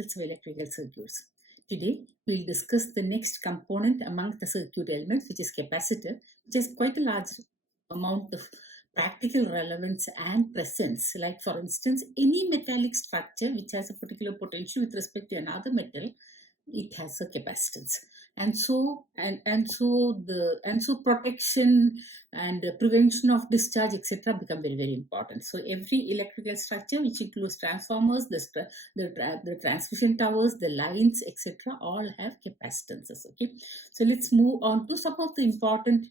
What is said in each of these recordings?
fundamentals of electrical circuits. Today, we'll discuss the next component among the circuit elements, which is capacitor, which has quite a large amount of practical relevance and presence. Like, for instance, any metallic structure which has a particular potential with respect to another metal, it has a capacitance. And so protection and prevention of discharge, etc., become very, very important. So every electrical structure, which includes transformers, the transmission towers, the lines, etc., all have capacitances. Okay, so let's move on to some of the important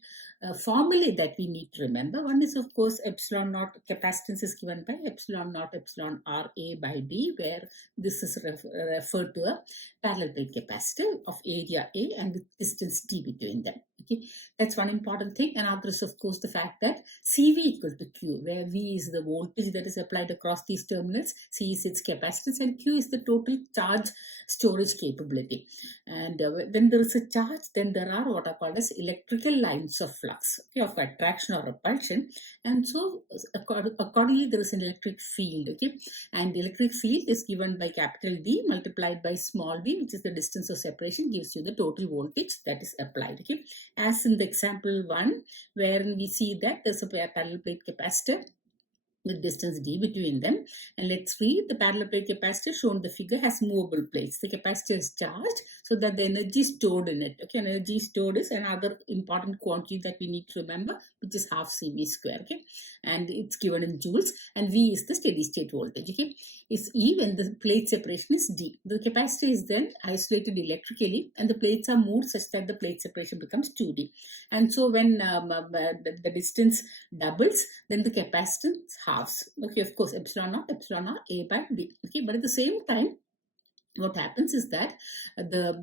formulae that we need to remember. One is, of course, epsilon naught. Capacitance is given by epsilon naught epsilon R A by D, where this is referred to a parallel plate capacitor of area A and with distance D between them. Okay, that's one important thing. Another is, of course, the fact that CV equal to Q, where V is the voltage that is applied across these terminals, C is its capacitance, and Q is the total charge storage capability. And when there is a charge, then there are what are called as electrical lines of flux, okay, of attraction or repulsion. And so accordingly, there is an electric field. Okay, and the electric field is given by capital D multiplied by small d, which is the distance of separation, gives you the total voltage that is applied. Okay, as in the example 1, wherein we see that there's a parallel plate capacitor with distance d between them. And let's read the parallel plate capacitor shown in the figure has movable plates. The capacitor is charged so that the energy stored in it. Okay, energy stored is another important quantity that we need to remember, which is half CV square. Okay, and it's given in joules, and V is the steady state voltage. Okay, is E when the plate separation is D. The capacitor is then isolated electrically, and the plates are moved such that the plate separation becomes 2D. And so when the distance doubles, then the capacitance halves. Okay, of course, epsilon naught epsilon R A by D. Okay, but at the same time, what happens is that the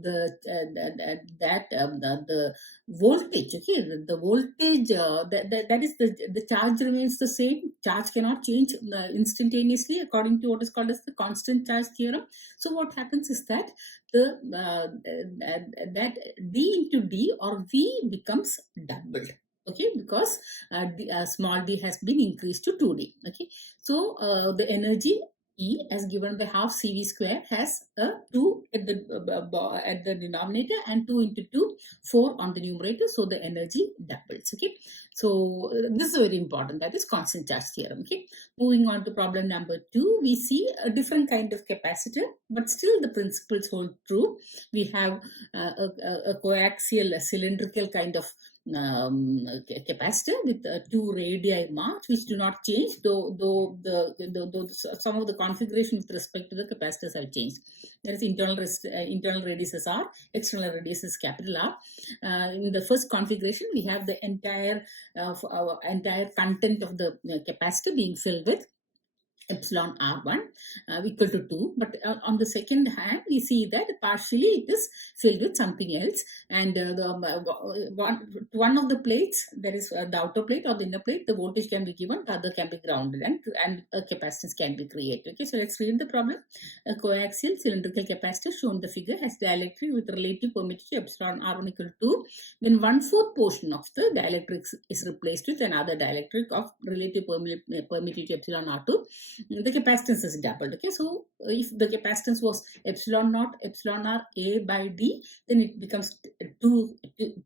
voltage, okay, the voltage that is the charge remains the same. Charge cannot change instantaneously according to what is called as the constant charge theorem. So what happens is that that D into D or V becomes doubled. Okay, because small d has been increased to 2D. Okay, so the energy E as given by half CV square has a 2 at the denominator and 2 into 2, 4 on the numerator. So the energy doubles. Okay, so this is very important. That is constant charge theorem. Okay, moving on to problem number 2, we see a different kind of capacitor, but still the principles hold true. We have a coaxial, cylindrical kind of capacitor with two radii marked, which do not change, though some of the configuration with respect to the capacitors have changed. There is internal radius is R, external radius is capital R. In the first configuration, we have the entire content of the capacitor being filled with epsilon R1 equal to 2, but on the second hand we see that partially it is filled with something else, and one of the plates, that is the outer plate or the inner plate, the voltage can be given, the other can be grounded, and a capacitance can be created. Okay, so let's read the problem. A coaxial cylindrical capacitor shown in the figure has dielectric with relative permittivity epsilon R1 equal to 2. Then 1/4 portion of the dielectric is replaced with another dielectric of relative permittivity epsilon R2. The capacitance is doubled. Okay, so if the capacitance was epsilon naught epsilon R A by D, then it becomes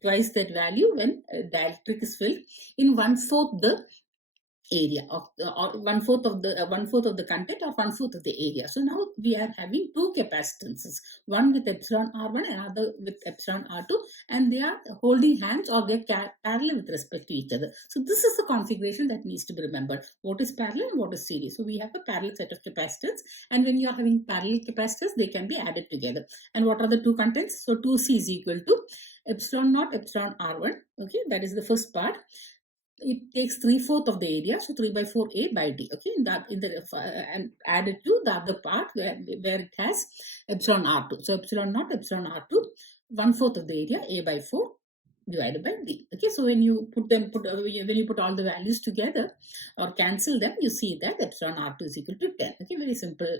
twice that value when dielectric is filled in 1/4 the area of or 1/4 of the content or 1/4 of the area. So now we are having two capacitances, one with epsilon R1 and another with epsilon R2, and they are holding hands or they are parallel with respect to each other. So this is the configuration that needs to be remembered. What is parallel and what is series? So we have a parallel set of capacitors, and when you are having parallel capacitors, they can be added together. And what are the two contents? So 2C is equal to epsilon naught epsilon R1. Okay, that is the first part. It takes 3/4 of the area, so 3/4 A by D. Okay, and added to the other part where it has epsilon R2. So epsilon naught epsilon R2, 1/4 of the area, A by 4 divided by D. Okay, so when you when you put all the values together or cancel them, you see that epsilon R2 is equal to 10. Okay, very simple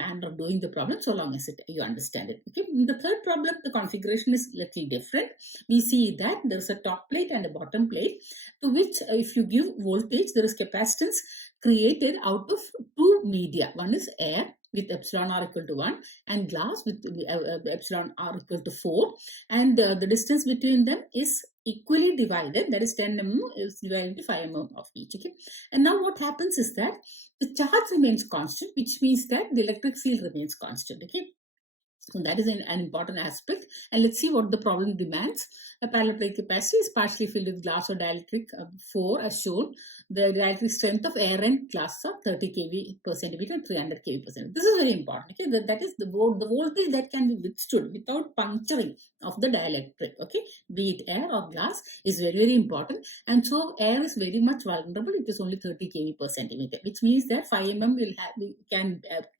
manner of doing the problem, so long as you understand it. Okay, in the third problem, the configuration is little different. We see that there is a top plate and a bottom plate, to which if you give voltage, there is capacitance created out of two media. One is air, with epsilon r equal to 1 and glass with epsilon r equal to 4, and the distance between them is equally divided, that is 10 mm is divided into 5 mm of each. Okay, and now what happens is that the charge remains constant, which means that the electric field remains constant. Okay, so that is an important aspect. And let's see what the problem demands. A parallel plate capacitor is partially filled with glass or dielectric 4 as shown. The dielectric strength of air and glass are 30 kV per centimeter and 300 kV per centimeter. This is very important. Okay, that is the voltage that can be withstood without puncturing of the dielectric. Okay, be it air or glass is very, very important. And so air is very much vulnerable. It is only 30 kV per centimeter, which means that 5 mm will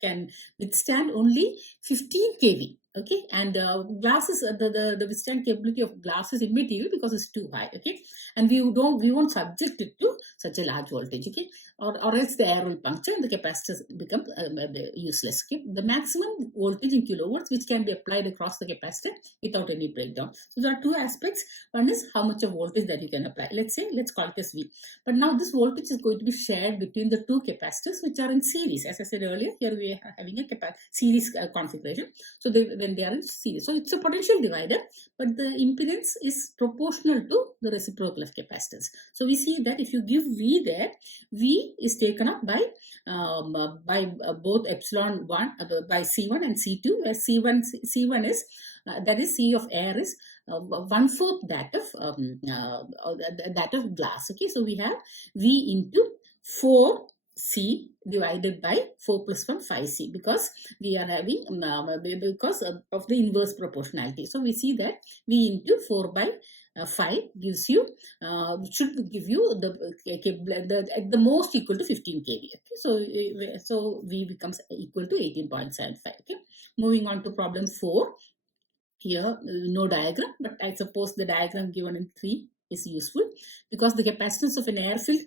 can withstand only 15 kV. Okay, and glass is the withstand capability of glass is immaterial because it's too high. Okay, and we won't subject it to such a large voltage. Okay, or else the air will puncture and the capacitors become useless. Okay, the maximum voltage in kilovolts which can be applied across the capacitor without any breakdown. So there are two aspects. One is how much of voltage that you can apply. Let's call it as V. But now this voltage is going to be shared between the two capacitors which are in series. As I said earlier, here we are having a series configuration. So when they are in series, so it's a potential divider, but the impedance is proportional to the reciprocal of capacitance. So we see that if you give V there, V is taken up by both epsilon 1 by C1 and C2, where C1 is that is C of air is 1/4 that of glass. Okay, so we have V into 4C divided by 4 plus 1 5C, because we are having because of the inverse proportionality. So we see that V into 4 by 5 gives you should give you at the most equal to 15 kV. Okay, so V becomes equal to 18.75. Okay, moving on to problem 4. Here no diagram, but I suppose the diagram given in 3 is useful, because the capacitance of an air-filled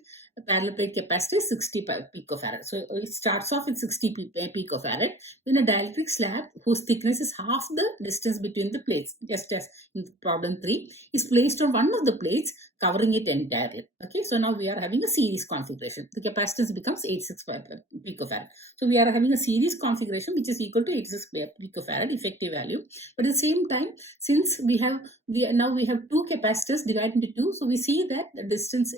parallel plate capacitor is 60 picofarad. So it starts off with 60 picofarad. When a dielectric slab whose thickness is half the distance between the plates, just as in problem 3, is placed on one of the plates, covering it entirely. Okay, so now we are having a series configuration. The capacitance becomes 86 picofarad. So we are having a series configuration which is equal to 86 picofarad effective value. But at the same time, since we have two capacitors divided into two, so we see that the distance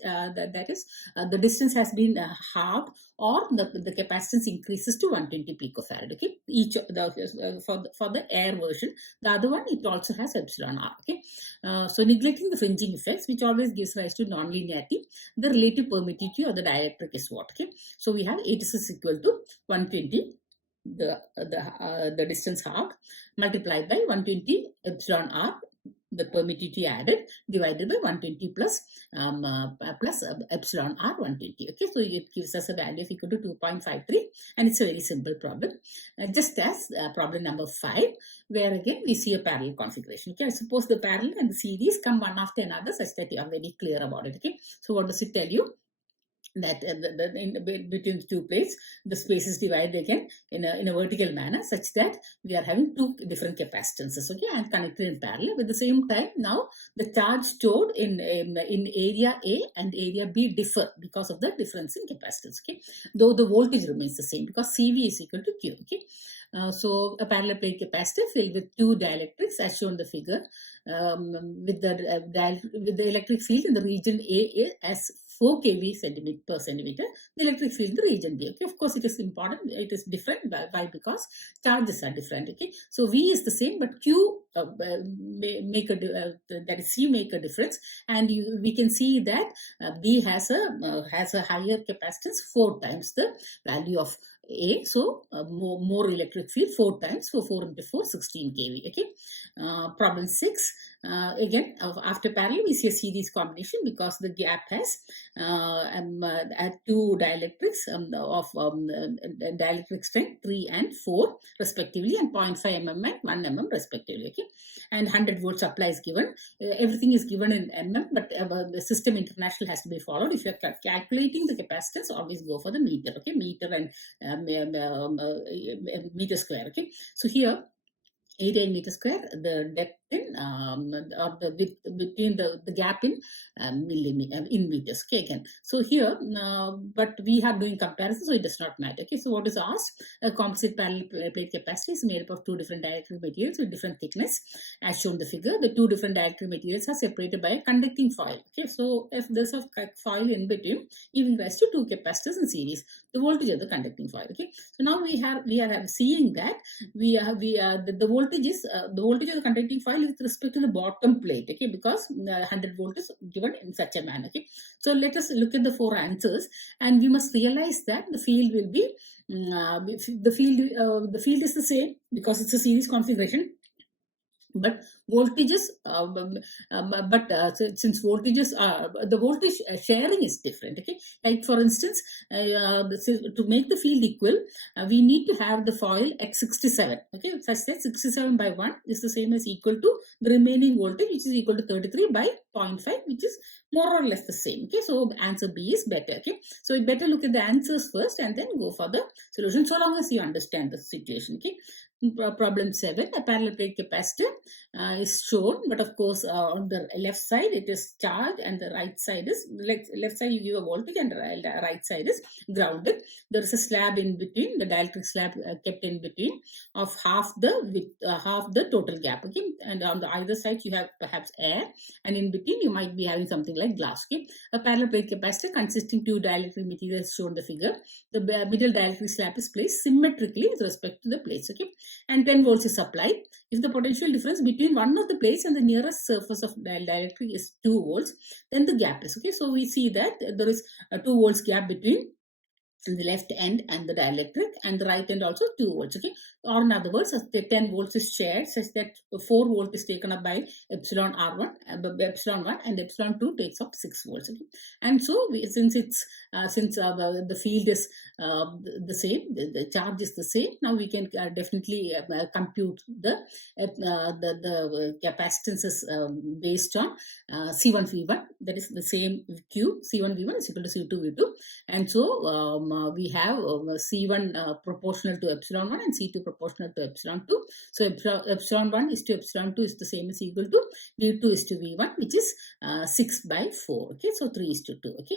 the distance has been halved, or the capacitance increases to 120 picofarad. Okay, each for the air version. The other one, it also has epsilon r. Okay, so neglecting the fringing effects, which always gives rise to nonlinearity, the relative permittivity of the dielectric is what? Okay, so we have 86 equal to 120, the distance halved, multiplied by 120 epsilon r, the permittivity added, divided by 120 plus epsilon r 120. Okay, so it gives us a value of equal to 2.53, and it's a very simple problem, just as problem number 5, where again we see a parallel configuration. Okay, I suppose the parallel and the series come one after another, such that you are very clear about it. Okay, so what does it tell you? That between two plates, the space is divided again in a vertical manner, such that we are having two different capacitances, okay, and connected in parallel. At the same time, now the charge stored in area A and area B differ because of the difference in capacitance. Okay, though the voltage remains the same, because CV is equal to Q. Okay, so a parallel plate capacitor filled with two dielectrics, as shown in the figure, with the electric field in the region A as 4 kV per centimeter, the electric field in the region B. Okay, of course it is important, it is different. Why? Because charges are different. Okay, so V is the same, but Q make a difference, and we can see that B has a higher capacitance, 4 times the value of A. So more electric field 4 times. So 4 into 4, 16 kV. Okay, problem 6. Again, after parallel, we see a series combination, because the gap has two dielectrics of dielectric strength 3 and 4 respectively, and 0.5 mm and 1 mm respectively. Okay, and 100 volt supply is given. Everything is given in mm, but the system international has to be followed. If you are calculating the capacitance, always go for the meter. Okay, meter and meter square. Okay, so here area in meter square, the depth in or the width between the gap in millimeter in meters. Okay, again. So here, but we are doing comparison, so it does not matter. Okay, so what is asked? A composite parallel plate capacitor is made up of two different dielectric materials with different thickness, as shown in the figure. The two different dielectric materials are separated by a conducting foil. Okay, so if there's a foil in between, giving rise to two capacitors in series. The voltage of the conducting foil. Okay, so now we are seeing that the voltage is the voltage of the conducting foil with respect to the bottom plate. Okay, because 100 volt is given in such a manner. Okay, so let us look at the four answers, and we must realize that the field will be the field is the same because it's a series configuration, but voltages since voltages are the voltage sharing is different. Okay, like for instance, to make the field equal, we need to have the foil at 67. Okay, such that 67 by 1 is the same as equal to the remaining voltage, which is equal to 33 by 0.5, which is more or less the same. Okay, so answer B is better. Okay, so you better look at the answers first and then go for the solution, so long as you understand the situation. Okay, problem 7, a parallel plate capacitor is shown, but of course on the left side it is charged and the right side is left side you give a voltage and the right side is grounded. There is a slab in between, the dielectric slab kept in between of half the total gap. Okay, and on the either side you have perhaps air, and in between you might be having something like glass. Okay, a parallel plate capacitor consisting two dielectric materials shown in the figure. The middle dielectric slab is placed symmetrically with respect to the plates. Okay, and 10 volts is supplied. If the potential difference between one of the plates and the nearest surface of dielectric is 2 volts, then the gap is. Okay, so we see that there is a 2 volts gap between the left end and the dielectric, and the right end also 2 volts. Okay, or in other words, the 10 volts is shared such that 4 volt is taken up by epsilon R1, epsilon 1, and epsilon 2 takes up 6 volts. Okay, and so since the field is the same, the charge is the same, now we can definitely compute the capacitances based on C1 V1, that is the same Q. C1 V1 is equal to C2 V2, and so we have C1 proportional to epsilon 1 and C2 proportional to epsilon 2. So epsilon 1 is to epsilon 2 is the same as equal to V2 is to V1, which is 6 by 4. Okay, so 3 is to 2. Okay.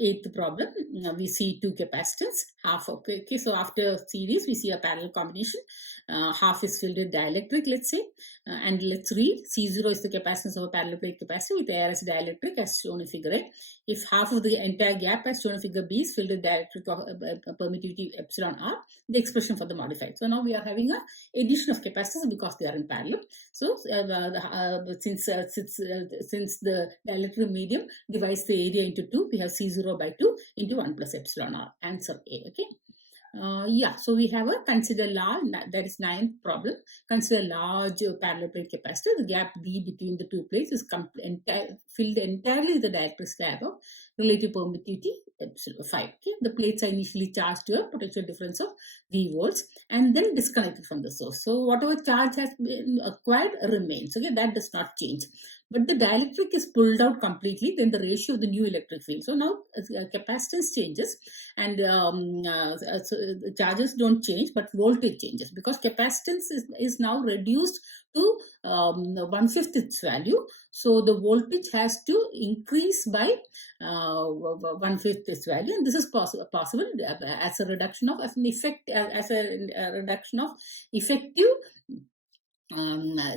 Eighth problem, we see two capacitors, half. Okay, so after series we see a parallel combination. Half is filled with dielectric, let's say, and let's read. C0 is the capacitance of a parallel plate capacitor with air as dielectric, as shown in figure A. If half of the entire gap, as shown in figure B, is filled with dielectric of permittivity epsilon R, the expression for the modified. So now we are having a addition of capacitors because they are in parallel. So since the dielectric medium divides the area into 2, we have C0 by 2 into 1 plus epsilon R. Answer A. Okay. Yeah, so we have a consider large, that is 9th problem. Consider large parallel plate capacitor. The gap D between the two plates is filled entirely with the dielectric slab of relative permittivity epsilon 5. Okay, the plates are initially charged to a potential difference of V volts and then disconnected from the source. So whatever charge has been acquired remains. Okay, that does not change. But the dielectric is pulled out completely, then the ratio of the new electric field. So now capacitance changes, and so the charges don't change, but voltage changes because capacitance is now reduced to 1/5 its value. So the voltage has to increase by 1/5 its value, and this is possible as a reduction of effective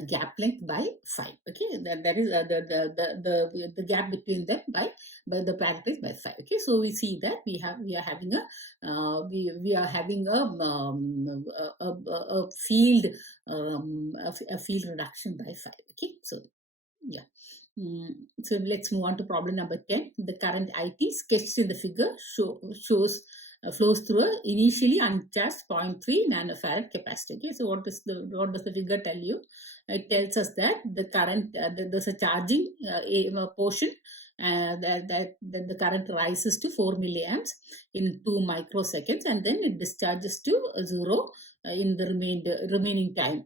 gap length by 5. Okay, that is the gap between them by the parallel plate by 5. Okay, so we see that we are having a field reduction by 5. Okay, so yeah. So let's move on to problem number 10. The current IT sketched in the figure shows flows through a initially uncharged 0.3 nanofarad capacitor. Okay, so what does the figure tell you? It tells us that the current there's a charging portion. That the current rises to 4 milliamps in 2 microseconds, and then it discharges to 0 in the remaining time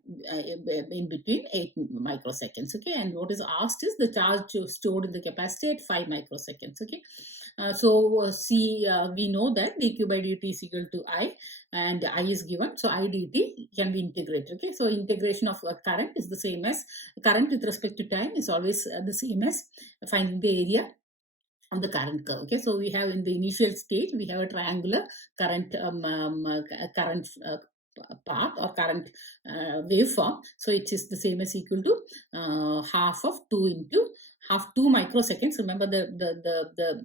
in between 8 microseconds. Okay, and what is asked is the charge stored in the capacitor at 5 microseconds. Okay, we know that dq by dt is equal to I, and I is given, so I dt can be integrated. Okay, so integration of current is the same as current with respect to time is always the same as finding the area of the current curve. Okay, so we have in the initial stage we have a triangular current current path or current waveform. So it is the same as equal to half of 2 into half 2 microseconds. Remember the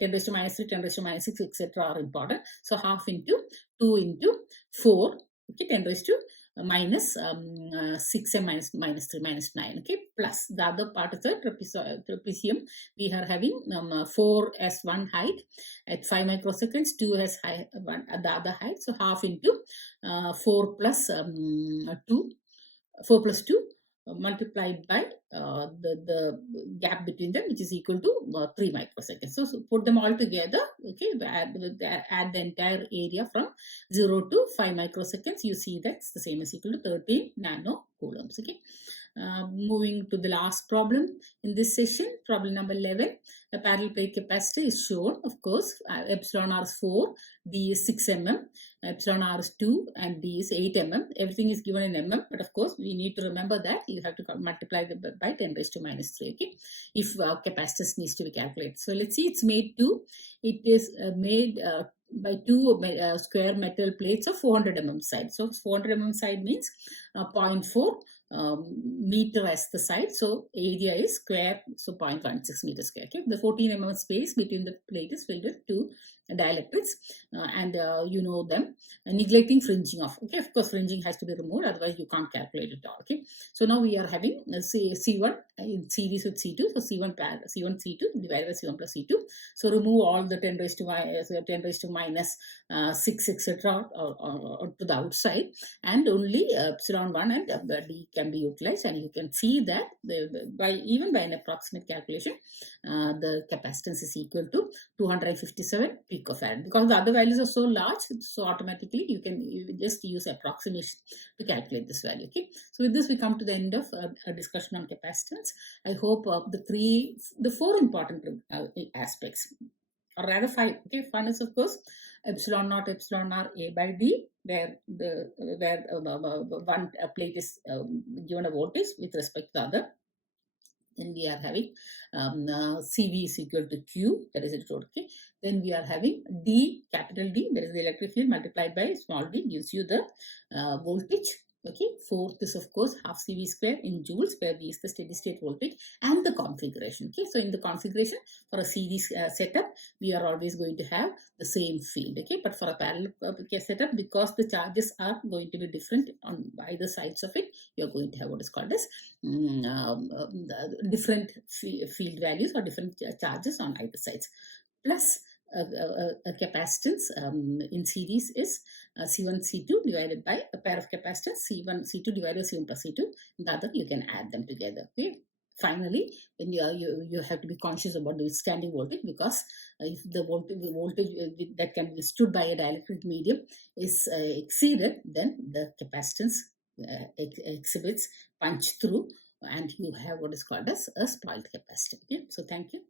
10 raised to minus 3, 10 raised to minus 6, etc. are important. So half into 2 into 4. Okay, 10 raised to minus 6 and minus 3 minus 9. Okay, plus the other part is the trapezium. We are having 4 as one height at 5 microseconds, 2 as the other height. So half into 4 plus 2, 4 plus 2 multiplied by the gap between them, which is equal to 3 microseconds. So put them all together. Okay, add the entire area from 0 to 5 microseconds. You see that's the same as equal to 13 nano coulombs. Okay. Moving to the last problem in this session, problem number 11. A parallel plate capacitor is shown. Of course, epsilon r is 4, d is 6 mm, epsilon r is 2, and d is 8 mm. Everything is given in mm, but of course, we need to remember that you have to multiply by 10 raised to minus 3. Okay, if capacitance needs to be calculated. So let's see, it's made to. It is made by two square metal plates of 400 mm side. So 400 mm side means 0.4 meter as the side, so area is square, so 0.16 meter square. Okay, the 14 mm space between the plate is filled with 2 dielectrics, and you know them. Neglecting fringing off. Okay, of course fringing has to be removed, otherwise you can't calculate it all. Okay, so now we are having C1 in series with C2, so C1 C2 divided by C1 plus C2. So remove all the 10 raised to minus 6, etc. To the outside, and only epsilon 1 and d can be utilized, and you can see that even by an approximate calculation, the capacitance is equal to 257 picofarad. Because the other values are so large, so automatically you just use approximation to calculate this value. Okay, so with this we come to the end of a discussion on capacitance. I hope the 4 important aspects, or rather 5. Okay, one is of course epsilon naught epsilon r a by d, where one plate is given a voltage with respect to the other. Then we are having CV is equal to Q, that is it. Okay. Then we are having D, capital D, that is the electric field, multiplied by small d gives you the voltage. Okay, fourth is of course half CV square in joules, where V is the steady state voltage, and the configuration. Okay, so in the configuration for a series setup, we are always going to have the same field. Okay, but for a parallel setup, because the charges are going to be different on either sides of it, you are going to have what is called as different field values or different charges on either sides. Plus a capacitance in series is C1 C2 divided by a pair of capacitors C1 C2 divided by C1 plus C2. The other you can add them together. Okay. Finally, when you have to be conscious about the withstanding voltage, because if the voltage that can be withstood by a dielectric medium is exceeded, then the capacitance exhibits punch through, and you have what is called as a spoiled capacitor. Okay, so thank you.